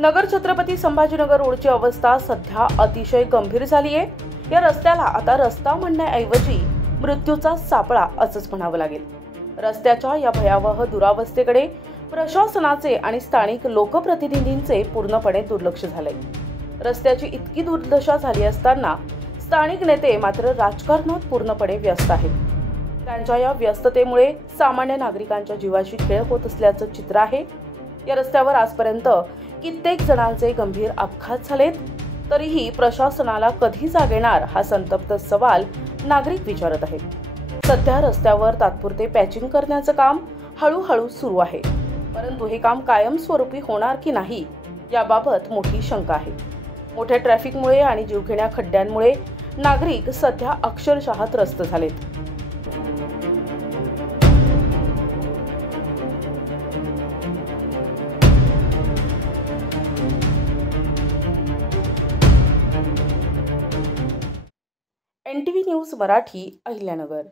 नगर छत्रपती संभाजीनगर रोडची अवस्था सध्या अतिशय गंभीर झाली आहे। या रस्त्याला आता रस्ता म्हणण्याऐवजी मृत्यूचा सापळा असंच म्हणावं लागेल। रस्त्याच्या या भयावह दुरावस्थेकडे प्रशासनाचे आणि स्थानिक लोकप्रतिनिधींचे पूर्णपणे दुर्लक्ष झालंय। रस्त्याची इतकी दुर्दशा झाली असताना स्थानिक नेते मात्र राजकारणात पूर्णपणे व्यस्त आहेत। त्यांच्या या व्यस्ततेमुळे सामान्य नागरिकांच्या जीवाशी खेळ होत असल्याचं चित्र आहे। या रस्त्यावर आजपर्यंत कित्येक जणांचे गंभीर अपघात झालेत, तरीही प्रशासनाला कधी जाग येणार हा संतप्त सवाल नागरिक विचारत आहेत। सध्या रस्त्यावर तात्पुरते पॅचिंग करण्याचं काम हळूहळू सुरू आहे, परंतु हे काम कायमस्वरूपी होणार की नाही याबाबत मोठी शंका आहे। मोठ्या ट्रॅफिकमुळे आणि जीवघेण्या खड्ड्यांमुळे नागरिक सध्या अक्षरशः त्रस्त झालेत। NTV news Marathi, Ahilyanagar.